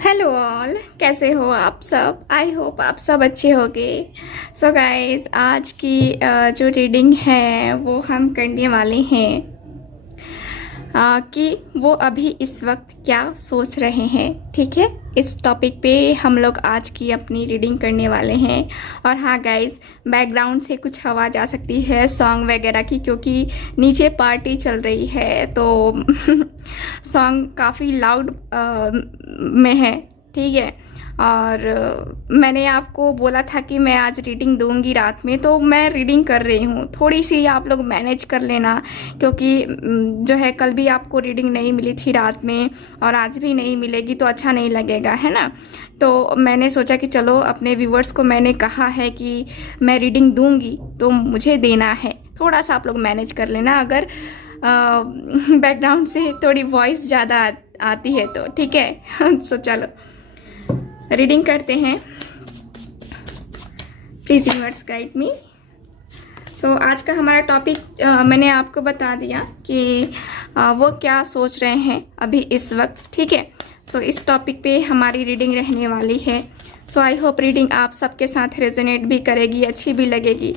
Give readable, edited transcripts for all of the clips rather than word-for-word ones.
Hello all, कैसे हो आप सब। आई होप आप सब अच्छे होंगे। सो गाइस, आज की जो रीडिंग है वो हम करने वाले हैं कि वो अभी इस वक्त क्या सोच रहे हैं। ठीक है, इस टॉपिक पे हम लोग आज की अपनी रीडिंग करने वाले हैं। और हाँ गाइस, बैकग्राउंड से कुछ आवाज़ आ सकती है सॉन्ग वगैरह की, क्योंकि नीचे पार्टी चल रही है तो सॉन्ग काफ़ी लाउड में है। ठीक है, और मैंने आपको बोला था कि मैं आज रीडिंग दूंगी रात में, तो मैं रीडिंग कर रही हूँ। थोड़ी सी आप लोग मैनेज कर लेना, क्योंकि जो है कल भी आपको रीडिंग नहीं मिली थी रात में और आज भी नहीं मिलेगी तो अच्छा नहीं लगेगा, है ना। तो मैंने सोचा कि चलो, अपने व्यूवर्स को मैंने कहा है कि मैं रीडिंग दूंगी तो मुझे देना है। थोड़ा सा आप लोग मैनेज कर लेना, अगर बैकग्राउंड से थोड़ी वॉइस ज़्यादा आती है तो ठीक है। सो चलो रीडिंग करते हैं। Please universe guide me. So आज का हमारा टॉपिक मैंने आपको बता दिया कि वो क्या सोच रहे हैं अभी इस वक्त। ठीक है, सो इस टॉपिक पे हमारी रीडिंग रहने वाली है। सो आई होप रीडिंग आप सबके साथ रेजोनेट भी करेगी, अच्छी भी लगेगी।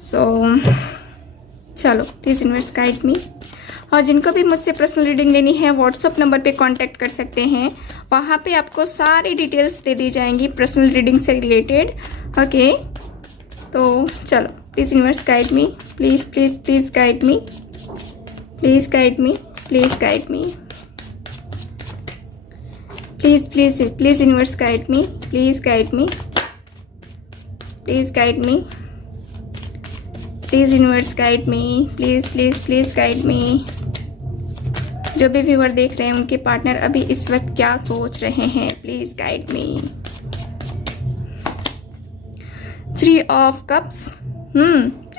सो चलो, प्लीज़ यूनिवर्स गाइड मी। और जिनको भी मुझसे पर्सनल रीडिंग लेनी है व्हाट्सअप नंबर पे कांटेक्ट कर सकते हैं। वहाँ पे आपको सारी डिटेल्स दे दी जाएंगी पर्सनल रीडिंग से रिलेटेड। ओके, तो चलो, please universe guide me. Please please please guide me. Please guide me. Please guide me. Please please please universe guide me. Please guide me. Please guide me. Please universe guide me. Please please please guide मी। जो भी viewer देख रहे हैं उनके partner अभी इस वक्त क्या सोच रहे हैं, please guide me. 3 of cups,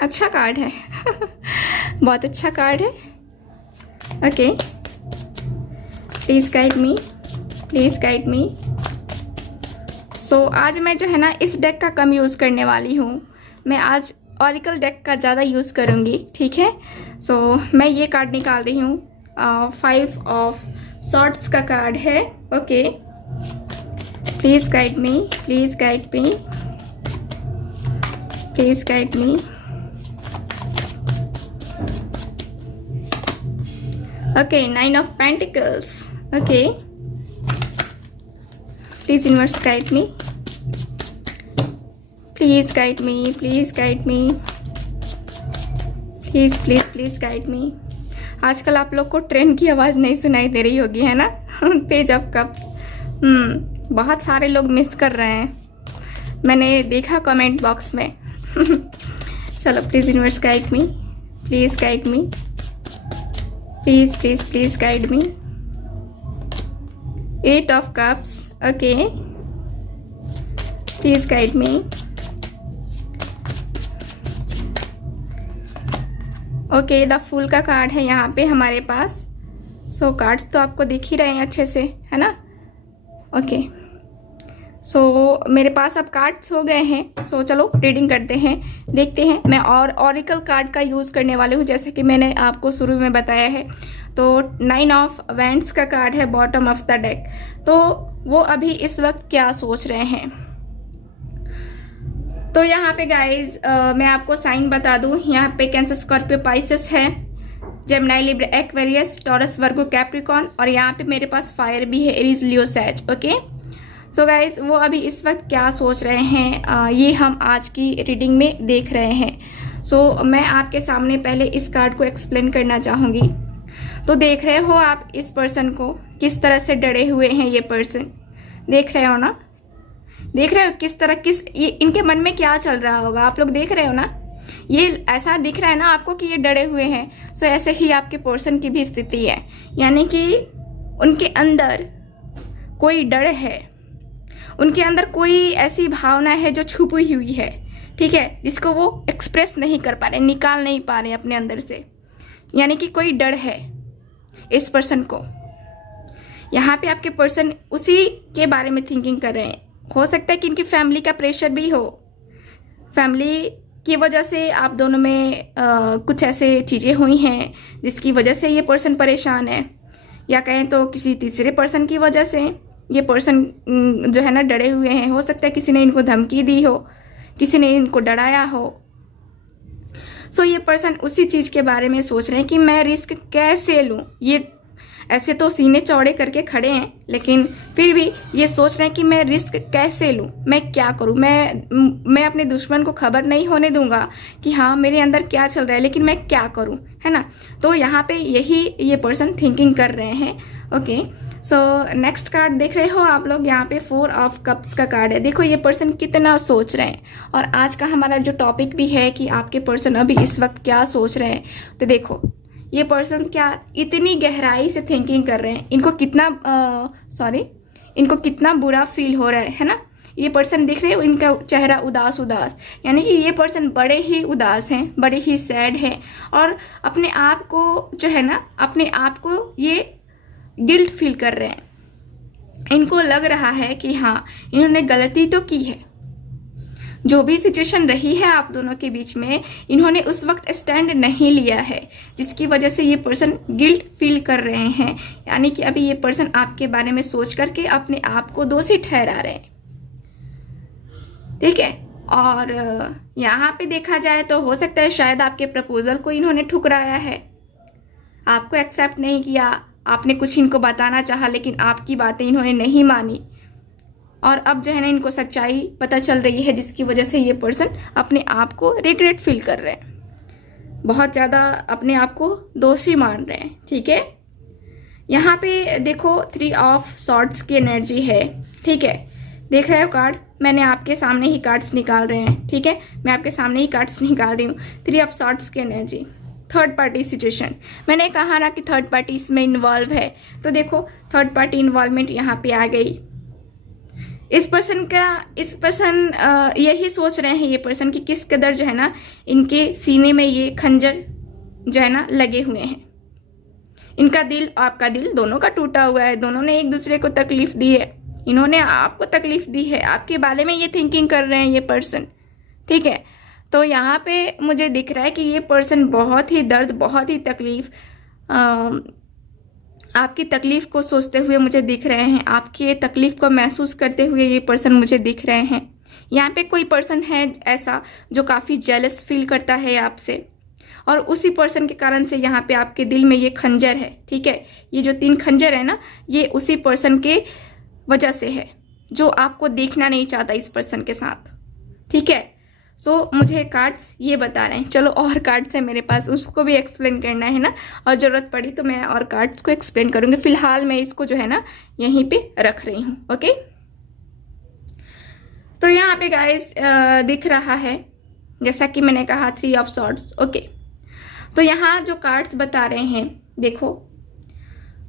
अच्छा कार्ड है। बहुत अच्छा कार्ड है। Okay, please guide me. Please guide me. So आज मैं जो है ना इस डेक का कम यूज़ करने वाली हूँ। मैं आज ऑरिकल डेक का ज़्यादा यूज़ करूँगी। ठीक है, सो मैं ये कार्ड निकाल रही हूँ। 5 ऑफ सॉर्ट्स का कार्ड है। Okay, please guide me. Please guide me. Please guide me. Okay, 9 of pentacles. Okay, please universe guide me. Please guide me. Please guide me. Please please please guide मी। आजकल आप लोग को train की आवाज़ नहीं सुनाई दे रही होगी, है ना। पेज ऑफ कप्स, बहुत सारे लोग मिस कर रहे हैं, मैंने देखा कमेंट बॉक्स में। चलो, please universe guide me. Please guide me. Please please please guide me. 8 of cups. Okay, please guide me. Okay, the fool का कार्ड है यहाँ पे हमारे पास। सो कार्ड्स तो आपको दिख ही रहे हैं अच्छे से, है ना। ओके, सो मेरे पास अब कार्ड्स हो गए हैं। सो चलो रीडिंग करते हैं, देखते हैं। मैं और ऑरिकल कार्ड का यूज़ करने वाली हूँ, जैसे कि मैंने आपको शुरू में बताया है। तो 9 ऑफ वैंड्स का कार्ड है बॉटम ऑफ द डेक। तो वो अभी इस वक्त क्या सोच रहे हैं। तो यहाँ पे गाइज मैं आपको साइन बता दूँ। यहाँ पे कैंसर, स्कॉर्पियो, पाइसेस है, जेमिनी, लिब्रा, एक्वेरियस, टॉरस, वर्गो, कैप्रिकॉन, और यहाँ पे मेरे पास फायर भी है, एरीज, लियो, सैज। ओके, सो गाइज वो अभी इस वक्त क्या सोच रहे हैं ये हम आज की रीडिंग में देख रहे हैं। सो मैं आपके सामने पहले इस कार्ड को एक्सप्लेन करना चाहूँगी। तो देख रहे हो आप इस पर्सन को, किस तरह से डरे हुए हैं ये पर्सन, देख रहे हो ना। देख रहे हो किस तरह, ये इनके मन में क्या चल रहा होगा, आप लोग देख रहे हो ना। ये ऐसा दिख रहा है ना आपको कि ये डरे हुए हैं। सो ऐसे ही आपके पर्सन की भी स्थिति है, यानी कि उनके अंदर कोई डर है, उनके अंदर कोई ऐसी भावना है जो छुपी हुई है। ठीक है, जिसको वो एक्सप्रेस नहीं कर पा रहे, निकाल नहीं पा रहे अपने अंदर से, यानी कि कोई डर है इस पर्सन को। यहाँ पे आपके पर्सन उसी के बारे में थिंकिंग कर रहे हैं। हो सकता है कि इनकी फैमिली का प्रेशर भी हो, फैमिली की वजह से आप दोनों में कुछ ऐसे चीज़ें हुई हैं जिसकी वजह से ये पर्सन परेशान है, या कहें तो किसी तीसरे पर्सन की वजह से, ये पर्सन जो है ना डरे हुए हैं। हो सकता है किसी ने इनको धमकी दी हो, किसी ने इनको डराया हो। सो ये पर्सन उसी चीज़ के बारे में सोच रहे हैं कि मैं रिस्क कैसे लूँ। ये ऐसे तो सीने चौड़े करके खड़े हैं, लेकिन फिर भी ये सोच रहे हैं कि मैं रिस्क कैसे लूँ, मैं क्या करूँ। मैं अपने दुश्मन को खबर नहीं होने दूंगा कि हाँ मेरे अंदर क्या चल रहा है, लेकिन मैं क्या करूँ, है ना। तो यहाँ पे यही ये पर्सन थिंकिंग कर रहे हैं। ओके, सो नेक्स्ट कार्ड देख रहे हो आप लोग, यहाँ पे 4 ऑफ कप्स का कार्ड है। देखो ये पर्सन कितना सोच रहे हैं, और आज का हमारा जो टॉपिक भी है कि आपके पर्सन अभी इस वक्त क्या सोच रहे हैं। तो देखो ये पर्सन क्या इतनी गहराई से थिंकिंग कर रहे हैं, इनको कितना बुरा फील हो रहा है ना। ये पर्सन देख रहे हो, इनका चेहरा उदास उदास, यानी कि ये पर्सन बड़े ही उदास हैं, बड़े ही सैड हैं, और अपने आप को जो है ना, अपने आप को ये गिल्ट फील कर रहे हैं। इनको लग रहा है कि हाँ इन्होंने गलती तो की है। जो भी सिचुएशन रही है आप दोनों के बीच में, इन्होंने उस वक्त स्टैंड नहीं लिया है, जिसकी वजह से ये पर्सन गिल्ट फील कर रहे हैं। यानी कि अभी ये पर्सन आपके बारे में सोच करके अपने आप को दोषी ठहरा रहे हैं, ठीक है। और यहाँ पे देखा जाए तो हो सकता है शायद आपके प्रपोजल को इन्होंने ठुकराया है, आपको एक्सेप्ट नहीं किया। आपने कुछ इनको बताना चाहा, लेकिन आपकी बातें इन्होंने नहीं मानी, और अब जो है ना इनको सच्चाई पता चल रही है, जिसकी वजह से ये पर्सन अपने आप को रिग्रेट फील कर रहे हैं, बहुत ज़्यादा अपने आप को दोषी मान रहे हैं, ठीक है। यहाँ पे देखो 3 ऑफ सॉर्ड्स की एनर्जी है, ठीक है। देख रहे हो कार्ड, मैंने आपके सामने ही कार्ड्स निकाल रहे हैं, ठीक है, मैं आपके सामने ही कार्ड्स निकाल रही हूँ। 3 ऑफ सॉर्ड्स की एनर्जी, थर्ड पार्टी सिचुएशन। मैंने कहा ना कि थर्ड पार्टी इसमें इन्वॉल्व है, तो देखो थर्ड पार्टी इन्वॉल्वमेंट यहाँ पे आ गई। इस पर्सन यही सोच रहे हैं ये पर्सन कि किस कदर जो है ना इनके सीने में ये खंजर जो है ना लगे हुए हैं। इनका दिल, आपका दिल दोनों का टूटा हुआ है, दोनों ने एक दूसरे को तकलीफ दी है, इन्होंने आपको तकलीफ दी है, आपके बारे में ये थिंकिंग कर रहे हैं ये पर्सन, ठीक है। तो यहाँ पे मुझे दिख रहा है कि ये पर्सन बहुत ही दर्द, बहुत ही तकलीफ, आपकी तकलीफ को सोचते हुए मुझे दिख रहे हैं, आपकी तकलीफ को महसूस करते हुए ये पर्सन मुझे दिख रहे हैं। यहाँ पे कोई पर्सन है ऐसा जो काफ़ी जेलस फील करता है आपसे, और उसी पर्सन के कारण से यहाँ पे आपके दिल में ये खंजर है, ठीक है। ये जो 3 खंजर है ना, ये उसी पर्सन के वजह से है, जो आपको देखना नहीं चाहता इस पर्सन के साथ, ठीक है। सो मुझे कार्ड्स ये बता रहे हैं। चलो और कार्ड्स है मेरे पास, उसको भी एक्सप्लेन करना है ना, और ज़रूरत पड़ी तो मैं और कार्ड्स को एक्सप्लेन करूँगी। फिलहाल मैं इसको जो है ना यहीं पे रख रही हूँ, ओके। तो यहाँ पे गाइस दिख रहा है, जैसा कि मैंने कहा 3 ऑफ सॉर्ड्स, ओके। तो यहाँ जो कार्ड्स बता रहे हैं, देखो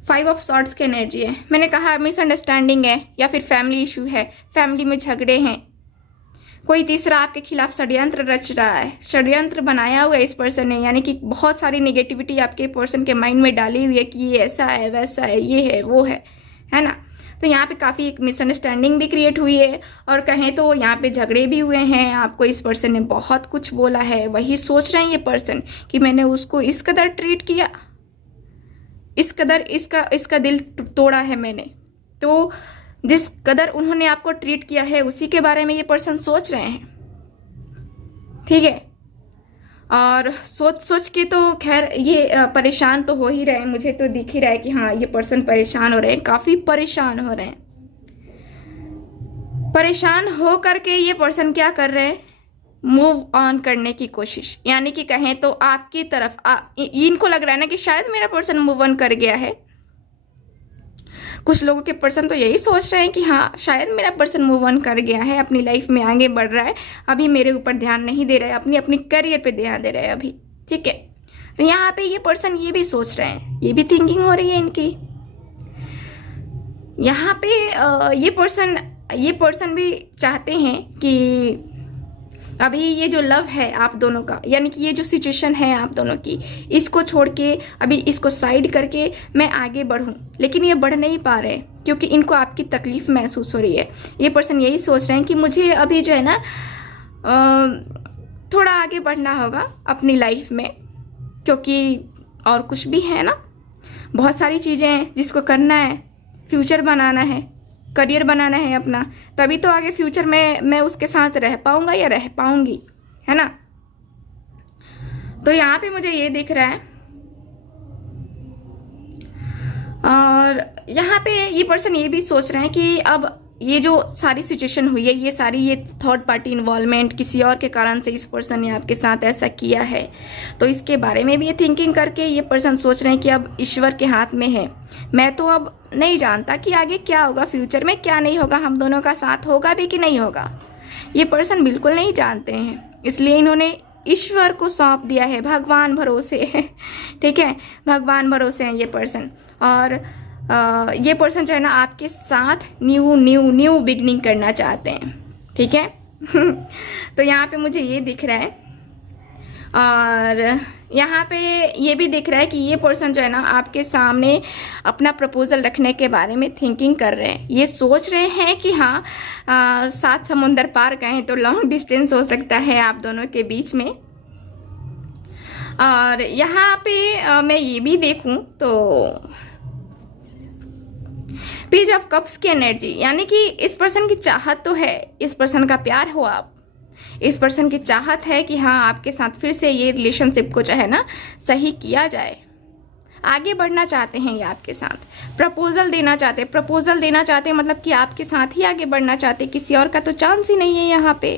5 ऑफ सॉर्ड्स की एनर्जी है। मैंने कहा मिसअंडरस्टैंडिंग है, या फिर फैमिली इशू है, फैमिली में झगड़े हैं, कोई तीसरा आपके खिलाफ षड्यंत्र रच रहा है, षड्यंत्र बनाया हुआ है इस पर्सन ने, यानी कि बहुत सारी नेगेटिविटी आपके पर्सन के माइंड में डाली हुई है कि ये ऐसा है, वैसा है, ये है, वो है ना। तो यहाँ पे काफ़ी एक मिसअंडरस्टैंडिंग भी क्रिएट हुई है, और कहें तो यहाँ पे झगड़े भी हुए हैं। आपको इस पर्सन ने बहुत कुछ बोला है, वही सोच रहे हैं ये पर्सन कि मैंने उसको इस कदर ट्रीट किया, इस कदर इसका दिल तोड़ा है मैंने। तो जिस कदर उन्होंने आपको ट्रीट किया है उसी के बारे में ये पर्सन सोच रहे हैं, ठीक है। और सोच के तो खैर ये परेशान तो हो ही रहे हैं, मुझे तो दिख ही रहा है कि हाँ ये पर्सन परेशान हो रहे हैं, काफ़ी परेशान हो रहे हैं। परेशान हो करके ये पर्सन क्या कर रहे हैं, मूव ऑन करने की कोशिश, यानी कि कहें तो आपकी तरफ इनको लग रहा है ना कि शायद मेरा पर्सन मूव ऑन कर गया है। कुछ लोगों के पर्सन तो यही सोच रहे हैं कि हाँ शायद मेरा पर्सन मूव ऑन कर गया है, अपनी लाइफ में आगे बढ़ रहा है, अभी मेरे ऊपर ध्यान नहीं दे रहा है, अपनी करियर पे ध्यान दे रहा है अभी, ठीक है। तो यहाँ पे ये पर्सन ये भी सोच रहे हैं, ये भी थिंकिंग हो रही है इनकी। यहाँ पे ये पर्सन भी चाहते हैं कि अभी ये जो लव है आप दोनों का, यानी कि ये जो सिचुएशन है आप दोनों की, इसको छोड़ के अभी इसको साइड करके मैं आगे बढ़ूं, लेकिन ये बढ़ नहीं पा रहे क्योंकि इनको आपकी तकलीफ महसूस हो रही है। ये पर्सन यही सोच रहे हैं कि मुझे अभी जो है ना थोड़ा आगे बढ़ना होगा अपनी लाइफ में, क्योंकि और कुछ भी है ना, बहुत सारी चीज़ें हैं जिसको करना है, फ्यूचर बनाना है, करियर बनाना है अपना, तभी तो आगे फ्यूचर में मैं उसके साथ रह पाऊंगा या रह पाऊंगी, है ना। तो यहाँ पे मुझे ये दिख रहा है, और यहाँ पे ये पर्सन ये भी सोच रहे हैं कि अब ये जो सारी सिचुएशन हुई है, ये सारी ये थर्ड पार्टी इन्वॉल्वमेंट किसी और के कारण से इस पर्सन ने आपके साथ ऐसा किया है, तो इसके बारे में भी ये थिंकिंग करके ये पर्सन सोच रहे हैं कि अब ईश्वर के हाथ में है। मैं तो अब नहीं जानता कि आगे क्या होगा, फ्यूचर में क्या नहीं होगा, हम दोनों का साथ होगा भी कि नहीं होगा, ये पर्सन बिल्कुल नहीं जानते हैं। इसलिए इन्होंने ईश्वर को सौंप दिया है, भगवान भरोसे है, ठीक है, भगवान भरोसे हैं ये पर्सन। और ये पर्सन जो है ना आपके साथ न्यू बिगनिंग करना चाहते हैं, ठीक है। तो यहाँ पे मुझे ये दिख रहा है, और यहाँ पे ये भी दिख रहा है कि ये पर्सन जो है ना आपके सामने अपना प्रपोजल रखने के बारे में थिंकिंग कर रहे हैं। ये सोच रहे हैं कि हाँ 7 समुंदर पार कहें तो लॉन्ग डिस्टेंस हो सकता है आप दोनों के बीच में। और यहाँ पे मैं ये भी देखूं तो पेज ऑफ कप्स की एनर्जी, यानी कि इस पर्सन की चाहत तो है, इस पर्सन का प्यार हो आप, इस पर्सन की चाहत है कि हाँ आपके साथ फिर से ये रिलेशनशिप को जो है ना सही किया जाए, आगे बढ़ना चाहते हैं ये आपके साथ, प्रपोजल देना चाहते, प्रपोजल देना चाहते मतलब कि आपके साथ ही आगे बढ़ना चाहते, किसी और का तो चांस ही नहीं है यहाँ पे।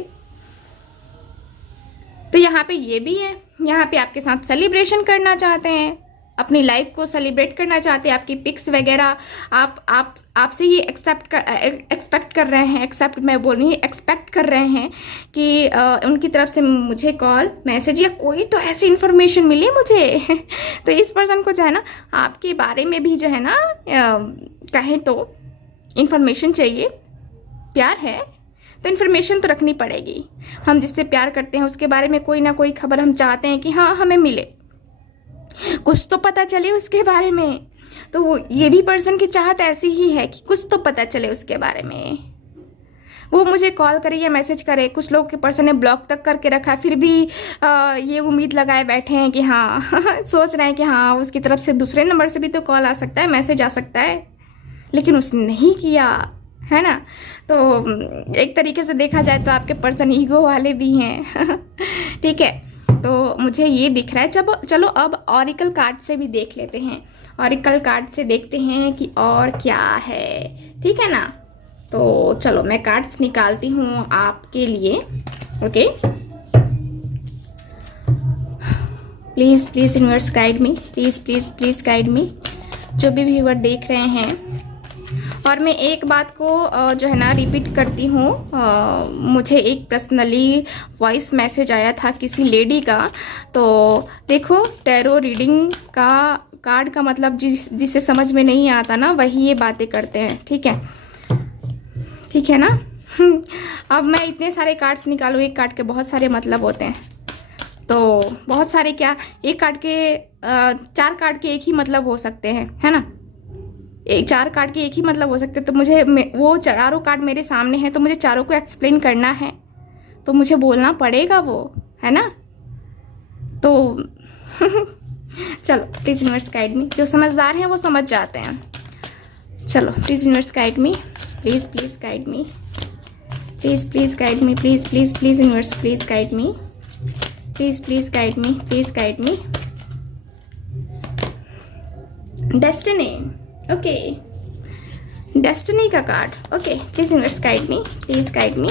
तो यहाँ पे ये भी है, यहाँ पे आपके साथ सेलिब्रेशन करना चाहते हैं, अपनी लाइफ को सेलिब्रेट करना चाहते हैं, आपकी पिक्स वगैरह आपसे ये एक्सपेक्ट कर रहे हैं, एक्सेप्ट मैं बोल रही हूँ, एक्सपेक्ट कर रहे हैं कि उनकी तरफ से मुझे कॉल मैसेज या कोई तो ऐसी इन्फॉर्मेशन मिले मुझे। तो इस पर्सन को जो है ना आपके बारे में भी जो है ना कहें तो इन्फॉर्मेशन चाहिए, प्यार है तो इन्फॉर्मेशन तो रखनी पड़ेगी। हम जिससे प्यार करते हैं उसके बारे में कोई ना कोई खबर हम चाहते हैं कि हाँ हमें मिले, कुछ तो पता चले उसके बारे में। तो वो ये भी पर्सन की चाहत ऐसी ही है कि कुछ तो पता चले उसके बारे में, वो मुझे कॉल करे या मैसेज करे। कुछ लोग के पर्सन ने ब्लॉक तक करके रखा है, फिर भी ये उम्मीद लगाए बैठे हैं कि हाँ सोच रहे हैं कि हाँ उसकी तरफ से दूसरे नंबर से भी तो कॉल आ सकता है, मैसेज आ सकता है, लेकिन उसने नहीं किया, है ना। तो एक तरीके से देखा जाए तो आपके पर्सन ईगो वाले भी हैं। ठीक है, तो मुझे ये दिख रहा है। चलो अब ऑरिकल कार्ड से भी देख लेते हैं, ऑरिकल कार्ड से देखते हैं कि और क्या है, ठीक है ना। तो चलो मैं कार्ड्स निकालती हूँ आपके लिए, okay. Please please universe guide me, please please please guide मी, जो भी व्यूअर देख रहे हैं। और मैं एक बात को जो है ना रिपीट करती हूँ, मुझे एक पर्सनली वॉइस मैसेज आया था किसी लेडी का। तो देखो टैरो रीडिंग का कार्ड का मतलब जिसे समझ में नहीं आता ना वही ये बातें करते हैं, ठीक है, ठीक है ना। अब मैं इतने सारे कार्ड्स निकालूँ, एक कार्ड के बहुत सारे मतलब होते हैं, तो बहुत सारे क्या, एक कार्ड के 4 कार्ड के एक ही मतलब हो सकते हैं, है ना, 4 कार्ड के एक ही मतलब हो सकते हैं। तो मुझे वो चारों कार्ड मेरे सामने हैं, तो मुझे चारों को एक्सप्लेन करना है, तो मुझे बोलना पड़ेगा वो, है ना। तो चलो प्लीज़ यूनिवर्स गाइड मी, जो समझदार हैं वो समझ जाते हैं। चलो please universe guide me, please please guide me, please please guide me, please please please universe please guide me, please please guide me, please guide me. Destiny, okay, destiny का card, okay. Please universe guide me, please guide me,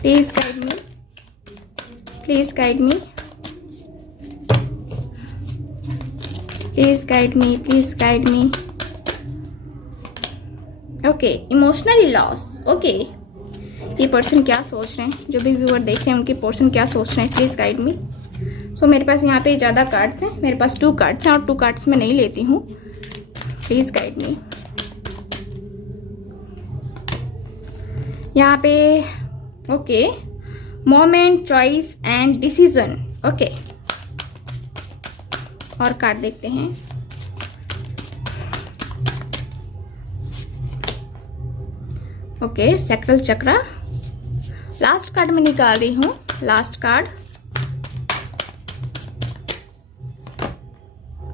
please guide me, please guide me, please guide me, please guide me. Okay, emotionally loss, okay. ये person क्या सोच रहे हैं, जो भी viewer देख रहे हैं उनके पर्सन क्या सोच रहे हैं, प्लीज गाइड मी। सो मेरे पास यहाँ पे ज़्यादा कार्ड्स हैं, मेरे पास 2 कार्ड्स हैं और 2 कार्ड्स मैं नहीं लेती हूँ। प्लीज गाइड मी। यहाँ पे okay, moment, choice and decision, okay. और कार्ड देखते हैं। ओके, सैक्रल चक्रा। लास्ट कार्ड में निकाल रही हूँ, last card,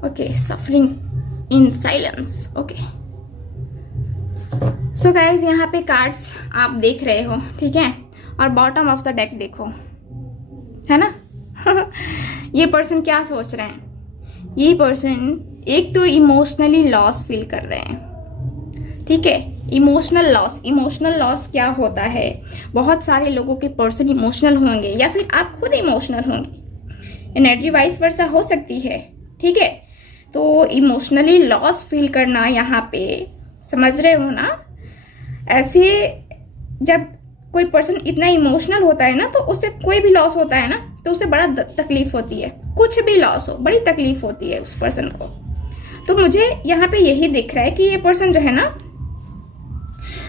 okay. Suffering in silence, okay. So guys यहाँ पे कार्ड्स आप देख रहे हो, ठीक है, और बॉटम ऑफ द डेक देखो, है ना। ये पर्सन क्या सोच रहे हैं? ये पर्सन एक तो इमोशनली लॉस फील कर रहे हैं, ठीक है। इमोशनल लॉस क्या होता है? बहुत सारे लोगों के पर्सन इमोशनल होंगे या फिर आप खुद इमोशनल होंगे, एनर्जी वाइस वर्सा हो सकती है, ठीक है। तो इमोशनली लॉस फील करना यहाँ पे, समझ रहे हो ना। ऐसे जब कोई पर्सन इतना इमोशनल होता है ना, तो उससे कोई भी लॉस होता है ना, तो उससे बड़ा तकलीफ होती है। कुछ भी लॉस हो, बड़ी तकलीफ होती है उस पर्सन को। तो मुझे यहाँ पे यही दिख रहा है कि ये पर्सन जो है ना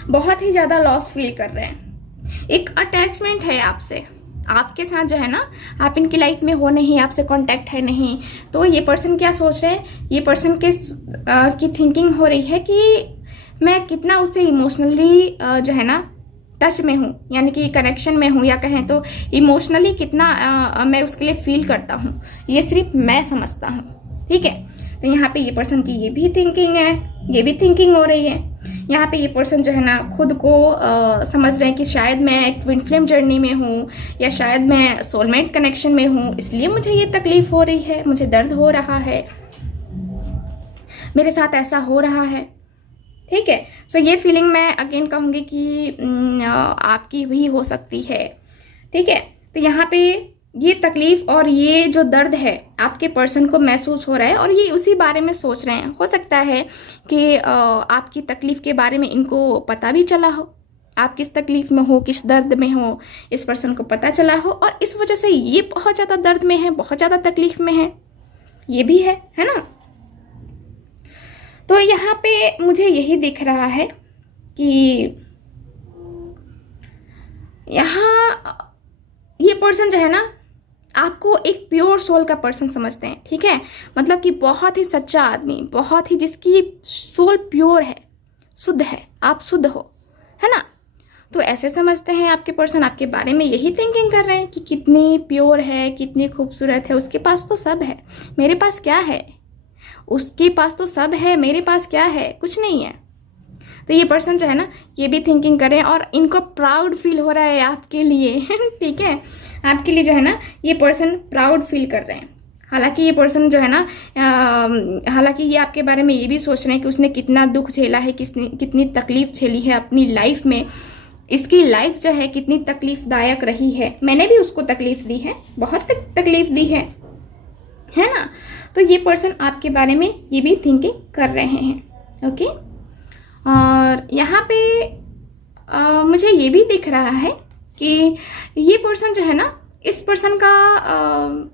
बहुत ही ज्यादा लॉस फील कर रहे हैं। एक अटैचमेंट है आपसे, आपके साथ जो है ना, आप इनकी लाइफ में हो नहीं, आपसे कांटेक्ट है नहीं। तो ये पर्सन क्या सोच रहे हैं? ये पर्सन के की थिंकिंग हो रही है कि मैं कितना उससे इमोशनली जो है ना टच में हूँ, यानी कि कनेक्शन में हूँ, या कहें तो इमोशनली कितना मैं उसके लिए फील करता हूँ, ये सिर्फ मैं समझता हूँ, ठीक है। तो यहाँ पे ये पर्सन की ये भी थिंकिंग है, ये भी थिंकिंग हो रही है। यहाँ पे ये पर्सन जो है ना खुद को समझ रहे हैं कि शायद मैं ट्विन फ्लेम जर्नी में हूँ, या शायद मैं सोलमेट कनेक्शन में हूँ, इसलिए मुझे ये तकलीफ हो रही है, मुझे दर्द हो रहा है, मेरे साथ ऐसा हो रहा है, ठीक है। सो ये फीलिंग मैं अगेन कहूँगी कि आपकी भी हो सकती है, ठीक है। तो यहाँ पे ये तकलीफ और ये जो दर्द है आपके पर्सन को महसूस हो रहा है, और ये उसी बारे में सोच रहे हैं। हो सकता है कि आपकी तकलीफ के बारे में इनको पता भी चला हो, आप किस तकलीफ में हो, किस दर्द में हो, इस पर्सन को पता चला हो, और इस वजह से ये बहुत ज़्यादा दर्द में है, बहुत ज़्यादा तकलीफ में है, ये भी है ना। तो यहाँ पे मुझे यही दिख रहा है कि यहाँ ये पर्सन जो है ना आपको एक प्योर सोल का पर्सन समझते हैं, ठीक है। मतलब कि बहुत ही सच्चा आदमी, बहुत ही जिसकी सोल प्योर है, शुद्ध है, आप शुद्ध हो, है ना। तो ऐसे समझते हैं आपके पर्सन, आपके बारे में यही थिंकिंग कर रहे हैं कि कितनी प्योर है, कितनी खूबसूरत है, उसके पास तो सब है, मेरे पास क्या है। उसके पास तो सब है, मेरे पास क्या है, कुछ नहीं है। तो ये पर्सन जो है ना ये भी थिंकिंग कर रहे हैं, और इनको प्राउड फील हो रहा है आपके लिए, ठीक है। आपके लिए जो है ना ये पर्सन प्राउड फील कर रहे हैं। हालांकि ये पर्सन जो है ना हालांकि ये आपके बारे में ये भी सोच रहे हैं कि उसने कितना दुख झेला है, कितनी तकलीफ झेली है अपनी लाइफ में, इसकी लाइफ जो है कितनी तकलीफदायक रही है। मैंने भी उसको तकलीफ दी है, बहुत तकलीफ दी है ना। तो ये पर्सन आपके बारे में ये भी थिंकिंग कर रहे हैं, ओके। और यहाँ पे मुझे ये भी दिख रहा है कि ये पर्सन जो है ना, इस पर्सन का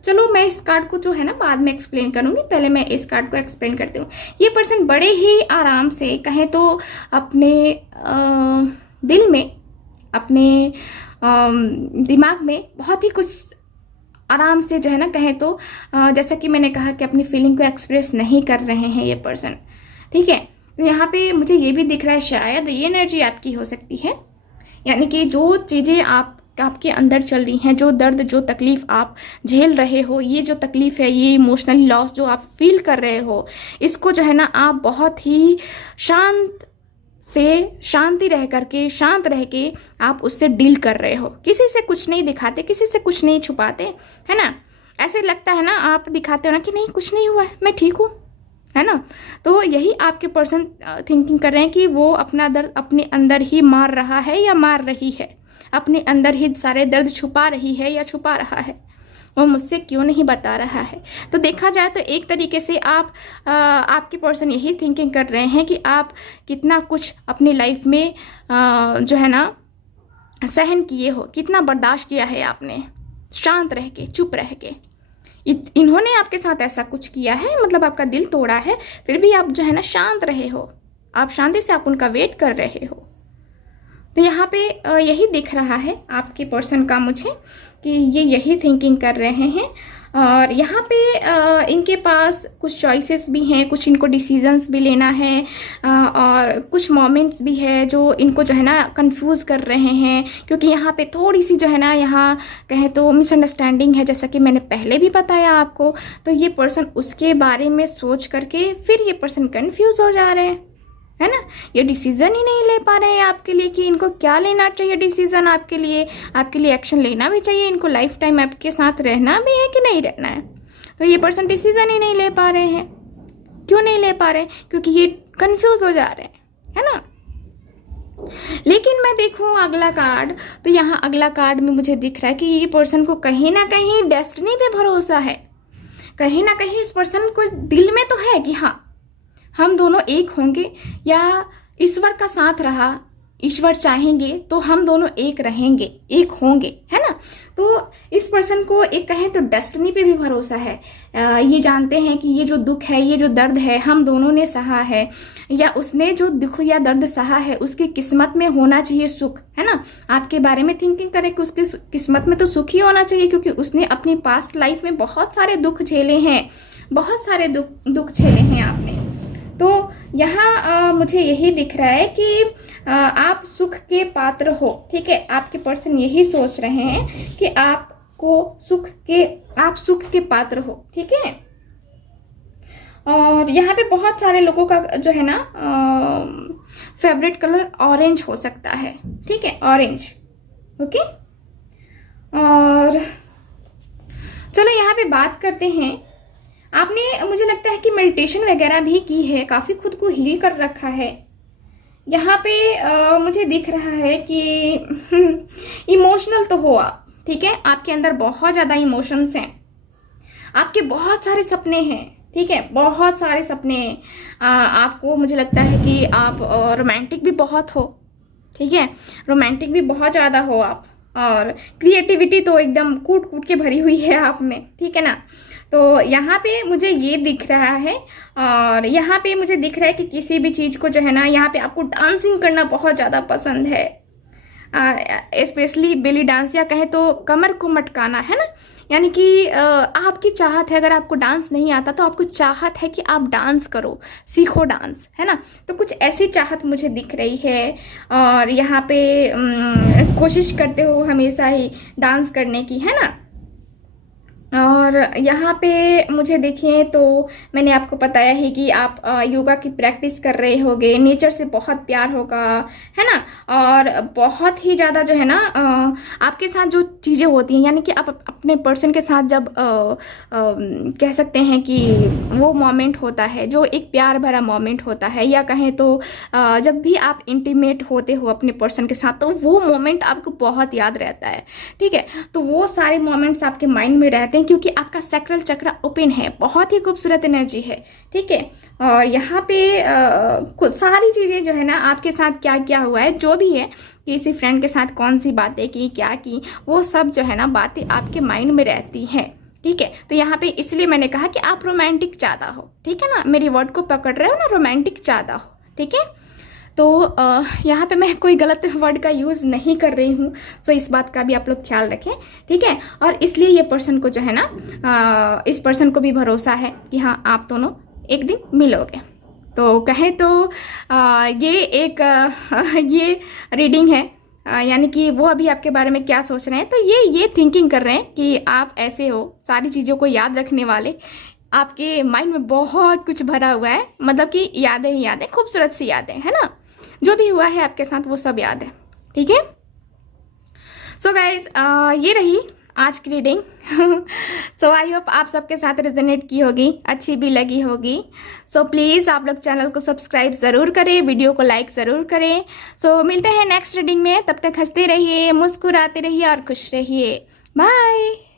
चलो मैं इस कार्ड को जो है ना बाद में एक्सप्लेन करूँगी, पहले मैं इस कार्ड को एक्सप्लेन करती हूँ। ये पर्सन बड़े ही आराम से, कहें तो अपने दिल में, अपने दिमाग में बहुत ही कुछ आराम से जो है ना, कहें तो जैसा कि मैंने कहा कि अपनी फीलिंग को एक्सप्रेस नहीं कर रहे हैं ये पर्सन, ठीक है। तो यहाँ पे मुझे ये भी दिख रहा है शायद ये एनर्जी आपकी हो सकती है, यानी कि जो चीज़ें आपके अंदर चल रही हैं, जो दर्द, जो तकलीफ आप झेल रहे हो, ये जो तकलीफ है, ये इमोशनल लॉस जो आप फील कर रहे हो, इसको जो है ना आप बहुत ही शांति रह करके, शांत रह के आप उससे डील कर रहे हो। किसी से कुछ नहीं दिखाते, किसी से कुछ नहीं छुपाते, है ना। ऐसे लगता है ना, आप दिखाते हो ना कि नहीं कुछ नहीं हुआ है, मैं ठीक हूँ, है ना। तो यही आपके पर्सन थिंकिंग कर रहे हैं कि वो अपना दर्द अपने अंदर ही मार रहा है या मार रही है, अपने अंदर ही सारे दर्द छुपा रही है या छुपा रहा है, वो मुझसे क्यों नहीं बता रहा है। तो देखा जाए तो एक तरीके से आपके पर्सन यही थिंकिंग कर रहे हैं कि आप कितना कुछ अपनी लाइफ में जो है ना सहन किए हो, कितना बर्दाश्त किया है आपने, शांत रह के, चुप रह के। इन्होंने आपके साथ ऐसा कुछ किया है, मतलब आपका दिल तोड़ा है, फिर भी आप जो है ना शांत रहे हो, आप शांति से आप उनका वेट कर रहे हो। तो यहाँ पे यही दिख रहा है आपके पर्सन का मुझे कि ये यही थिंकिंग कर रहे हैं। और यहाँ पे इनके पास कुछ चॉइसेस भी हैं, कुछ इनको डिसीजंस भी लेना है, और कुछ मोमेंट्स भी है जो इनको जो है ना कंफ्यूज कर रहे हैं, क्योंकि यहाँ पे थोड़ी सी जो है ना, यहाँ कहें तो मिसअंडरस्टैंडिंग है, जैसा कि मैंने पहले भी बताया आपको। तो ये पर्सन उसके बारे में सोच करके फिर ये पर्सन कंफ्यूज हो जा रहे हैं, है ना। ये डिसीज़न ही नहीं ले पा रहे हैं आपके लिए कि इनको क्या लेना चाहिए डिसीज़न, आपके लिए एक्शन लेना भी चाहिए, इनको लाइफ टाइम आपके साथ रहना भी है कि नहीं रहना है। तो ये पर्सन डिसीज़न ही नहीं ले पा रहे हैं। क्यों नहीं ले पा रहे हैं? क्योंकि ये कंफ्यूज हो जा रहे हैं, है ना। लेकिन मैं देखूं अगला कार्ड, तो यहाँ अगला कार्ड में मुझे दिख रहा है कि ये पर्सन को कहीं ना कहीं डेस्टिनी पे भरोसा है। कहीं ना कहीं इस पर्सन को दिल में तो है कि हाँ हम दोनों एक होंगे, या ईश्वर का साथ रहा, ईश्वर चाहेंगे तो हम दोनों एक रहेंगे, एक होंगे, है ना। तो इस पर्सन को एक कहें तो डेस्टिनी पे भी भरोसा है। ये जानते हैं कि ये जो दुख है, ये जो दर्द है, हम दोनों ने सहा है, या उसने जो दुख या दर्द सहा है उसकी किस्मत में होना चाहिए सुख, है ना। आपके बारे में थिंकिंग करें कि उसकी किस्मत में तो सुख ही होना चाहिए, क्योंकि उसने अपनी पास्ट लाइफ में बहुत सारे दुख झेले हैं, बहुत सारे दुख झेले हैं आपने। तो यहाँ मुझे यही दिख रहा है कि आप सुख के पात्र हो, ठीक है। आपके पर्सन यही सोच रहे हैं कि आप सुख के पात्र हो, ठीक है। और यहाँ पे बहुत सारे लोगों का जो है ना फेवरेट कलर ऑरेंज हो सकता है, ठीक है, ऑरेंज, ओके। और चलो यहाँ पे बात करते हैं। आपने मुझे लगता है कि मेडिटेशन वगैरह भी की है, काफ़ी खुद को हील कर रखा है। यहाँ पे मुझे दिख रहा है कि इमोशनल तो हो आप, ठीक है। आपके अंदर बहुत ज़्यादा इमोशंस हैं, आपके बहुत सारे सपने हैं, ठीक है, बहुत सारे सपने। आपको मुझे लगता है कि आप रोमांटिक भी बहुत हो, ठीक है, रोमांटिक भी बहुत ज़्यादा हो आप, और क्रिएटिविटी तो एकदम कूट कूट के भरी हुई है आप में, ठीक है ना। तो यहाँ पे मुझे ये दिख रहा है, और यहाँ पे मुझे दिख रहा है कि किसी भी चीज़ को जो है ना, यहाँ पे आपको डांसिंग करना बहुत ज़्यादा पसंद है, स्पेशली बेली डांस, या कहे तो कमर को मटकाना, है ना। यानी कि आपकी चाहत है, अगर आपको डांस नहीं आता तो आपको चाहत है कि आप डांस करो, सीखो डांस, है ना। तो कुछ ऐसी चाहत मुझे दिख रही है, और यहाँ पे कोशिश करते हो हमेशा ही डांस करने की, है ना। और यहाँ पे मुझे देखिए तो मैंने आपको बताया ही कि आप योगा की प्रैक्टिस कर रहे होगे, नेचर से बहुत प्यार होगा, है ना। और बहुत ही ज़्यादा जो है ना आपके साथ जो चीज़ें होती हैं, यानी कि आप अपने पर्सन के साथ जब कह सकते हैं कि वो मोमेंट होता है जो एक प्यार भरा मोमेंट होता है, या कहें तो जब भी आप इंटीमेट होते हो अपने पर्सन के साथ, तो वो मोमेंट आपको बहुत याद रहता है, ठीक है। तो वो सारे मोमेंट्स आपके माइंड में रहते हैं, क्योंकि आपका सैक्रल चक्र ओपन है, बहुत ही खूबसूरत एनर्जी है, ठीक है। और यहाँ पे कुछ सारी चीज़ें जो है ना आपके साथ क्या क्या हुआ है, जो भी है, किसी फ्रेंड के साथ कौन सी बातें की, क्या की, वो सब जो है ना बातें आपके माइंड में रहती हैं, ठीक है। तो यहाँ पे इसलिए मैंने कहा कि आप रोमांटिक ज़्यादा हो, ठीक है ना। मेरी वर्ड को पकड़ रहे हो ना, रोमांटिक ज़्यादा हो, ठीक है। तो यहाँ पे मैं कोई गलत वर्ड का यूज़ नहीं कर रही हूँ, सो इस बात का भी आप लोग ख्याल रखें, ठीक है। और इसलिए ये पर्सन को जो है ना इस पर्सन को भी भरोसा है कि हाँ आप दोनों एक दिन मिलोगे। तो कहें तो ये एक ये रीडिंग है, यानी कि वो अभी आपके बारे में क्या सोच रहे हैं। तो ये थिंकिंग कर रहे हैं कि आप ऐसे हो, सारी चीज़ों को याद रखने वाले, आपके माइंड में बहुत कुछ भरा हुआ है, मतलब कि यादें ही यादें, खूबसूरत सी यादें, है ना। जो भी हुआ है आपके साथ वो सब याद है, ठीक है। सो गाइज ये रही आज की रीडिंग। सो आई होप आप सबके साथ रेजोनेट की होगी, अच्छी भी लगी होगी। सो प्लीज़ आप लोग चैनल को सब्सक्राइब ज़रूर करें, वीडियो को लाइक ज़रूर करें। सो मिलते हैं नेक्स्ट रीडिंग में, तब तक हंसते रहिए, मुस्कुराते रहिए और खुश रहिए। बाय।